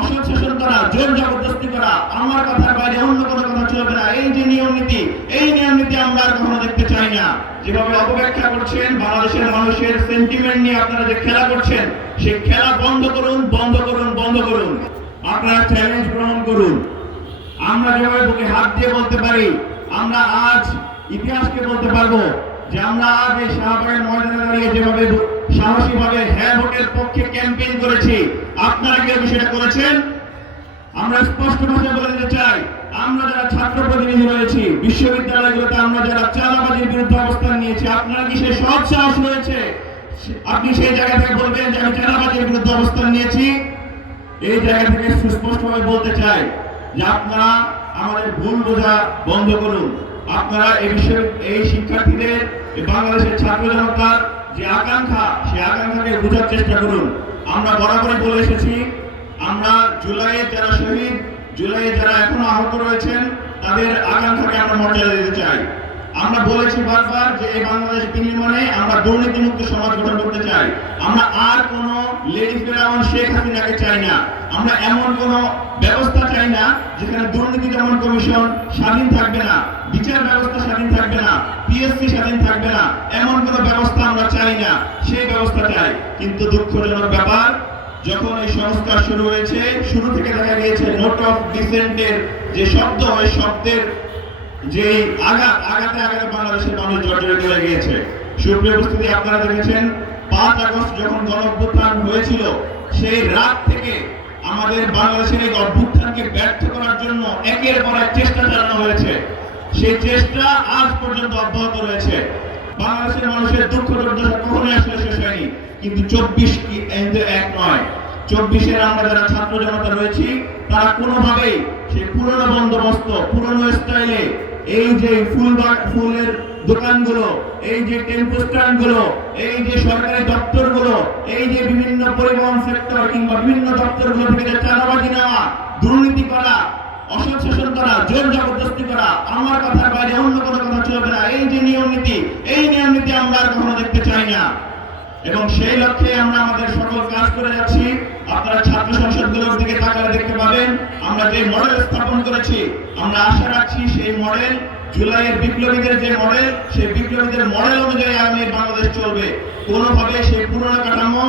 অসৎ শাসন করা, জোর জবরদস্তি করা, আমার কথার বাইরে অন্য কোনো কথা চলবে না, এই যে নিয়ম নীতি, এই নিয়ম নীতি আমরা আর কখনো দেখতে চাই না। যেভাবে অপব্যাখ্যা করছেন, বাংলাদেশের মানুষের সেন্টিমেন্ট নিয়ে আপনারা যে খেলা করছেন, সেই খেলা বন্ধ করুন, বন্ধ করুন, বন্ধ করুন। আপনারা চ্যালেঞ্জ গ্রহণ করুন। আমরা যেভাবে বুকে হাত দিয়ে বলতে পারি, আমরা আজ ইতিহাসকে বলতে পারবো যে আমরা আজ এই শাহবাগের ময়দানে দাঁড়িয়ে যেভাবে সাহসীভাবে হ্যাঁ ভোটের পক্ষে ক্যাম্পেইন করেছি, আপনারা কি বিষয়টা করেছেন? আমরা স্পষ্ট ভাষায় বলে দিতে চাই, আমরা যারা ছাত্র প্রতিনিধি রয়েছি, বিশ্ববিদ্যালয়গুলোতে আমরা যারা চাঁদাবাজির বিরুদ্ধে অবস্থান নিয়েছি, আপনারা কি সেই সৎ সাহস রয়েছে আপনি সেই জায়গা থেকে বলবেন যে আমি চাঁদাবাজির বিরুদ্ধে অবস্থান নিয়েছি? এই জায়গা থেকে সুস্পষ্টভাবে বলতে চাই যে আপনারা আমাদের ভুল বোঝা বন্ধ করুন। আপনারা এই বিষয়ে এই শিক্ষার্থীদের, বাংলাদেশের ছাত্র জনতার যে আকাঙ্ক্ষা, সেই আকাঙ্ক্ষাকে বোঝার চেষ্টা করুন। আমরা বরাবরই বলে এসেছি, আমরা জুলাইয়ে যারা শহীদ, জুলাইয়ে যারা এখনো আহত রয়েছেন, তাদের আকাঙ্ক্ষাকে আমরা মর্যাদা দিতে চাই। আমরা বলেছি বারবার যে এই বাংলাদেশ বিনির্মাণে আমরা দুর্নীতিমুক্ত সমাজ গঠন করতে চাই। আমরা আর কোন লেডি ফেরাউন শেখ হাসিনাকে চাই না। আমরা এমন কোন ব্যবস্থা চাই না যেখানে দুর্নীতি দমন কমিশন স্বাধীন থাকবে না, বিচার ব্যবস্থা স্বাধীন থাকবে না, পিএসসি স্বাধীন থাকবে না, এমন কোন ব্যবস্থা আমরা চাই না। সেই ব্যবস্থা চাই। কিন্তু দুঃখজনক ব্যাপার, যখন এই সংস্কার শুরু হয়েছে, শুরু থেকে দেখা গিয়েছে নোট অফ ডিসেন্টের যে শব্দ, ওই শব্দের যে আগাতে বাংলাদেশের মানুষ জর্জরিত হয়ে গিয়েছে। সুপ্রিয় উপস্থিতি, আপনারা দেখেছেন 5 আগস্ট যখন গণঅভ্যুত্থান হয়েছিল, সেই রাত থেকে আমাদের বাংলাদেশের এই অভ্যুত্থানকে ব্যর্থ করার জন্য একের পর এক চেষ্টা চালানো হয়েছে। সেই চেষ্টা আজ পর্যন্ত অব্যাহত রয়েছে। বাংলাদেশের মানুষের দুঃখ দুর্দশা কখনোই আসলে শেষ হয়নি। কিন্তু 24 এক নয়, 24-এর আমরা যারা ছাত্র জনতা রয়েছি, তারা কোনোভাবেই সেই পুরনো বন্দোবস্ত, পুরনো স্টাইলে এই যে ফুলের দোকানগুলো, এই যে টেম্পো স্ট্যান্ডগুলো, এই যে সরকারি দপ্তরগুলো, এই যে বিভিন্ন পরিবহন সেক্টর কিংবা বিভিন্ন দপ্তরগুলো থেকে যে চাঁদাবাজি নেওয়া, দুর্নীতি করা, অসৎ শাসন করা, জোর জবরদস্তি করা, আমার কথার বাইরে অন্য কোনো কথা চলবে না, এই যে নিয়ম নীতি, এই নিয়ম নীতি আমরা আর কখনো দেখতে চাই না। এবং সেই লক্ষ্যে আমরা আমাদের সকল কাজ করে যাচ্ছি। আপনারা ছাত্র সংসদগুলোর দিকে তাকালে দেখতে পাবেন আমরা যে মডেল স্থাপন করেছি। আমরা আশা রাখছি সেই মডেল, জুলাইয়ের বিপ্লবীদের যে মডেল, সেই বিপ্লবীদের মডেল অনুযায়ী আগামী বাংলাদেশ চলবে। কোনোভাবে সেই পুরনো কাঠামো,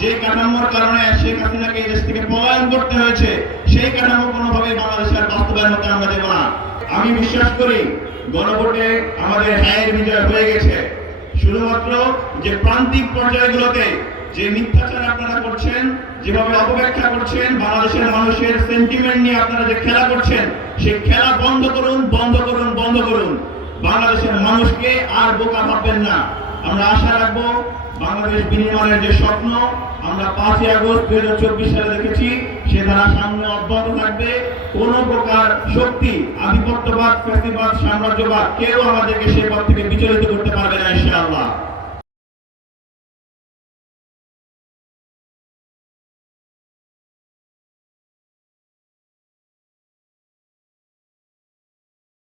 যে কাঠামোর কারণে শেখ হাসিনাকে এই দেশ থেকে পলায়ন করতে হয়েছে, সেই কাঠামো কোনোভাবে বাংলাদেশের বাস্তবায়ন হতে আমরা দেব না। আমি বিশ্বাস করি গণভোটে আমাদের হ্যাঁয়ের বিজয় হয়ে গেছে। শুধুমাত্র যে প্রান্তিক পর্যায়গুলোতে যে মিথ্যাচার আপনারা করছেন, যেভাবে অপব্যাখ্যা করছেন, বাংলাদেশের মানুষের সেন্টিমেন্ট নিয়ে আপনারা যে খেলা করছেন, সেই খেলা বন্ধ করুন, বন্ধ করুন, বন্ধ করুন। বাংলাদেশের মানুষকে আর বোকা ভাববেন না। আমরা আশা রাখবো বাংলাদেশ বিনির্মাণের যে স্বপ্ন আমরা 5 আগস্ট 2024 সালে দেখেছি, সে ধারা সামনে অব্যাহত থাকবে। কোন প্রকার শক্তি, আধিপত্যবাদ, ফ্যাসিবাদ, সাম্রাজ্যবাদ কেউ আমাদেরকে সে পথ থেকে বিচলিত করতে পারবে না ইনশাআল্লাহ।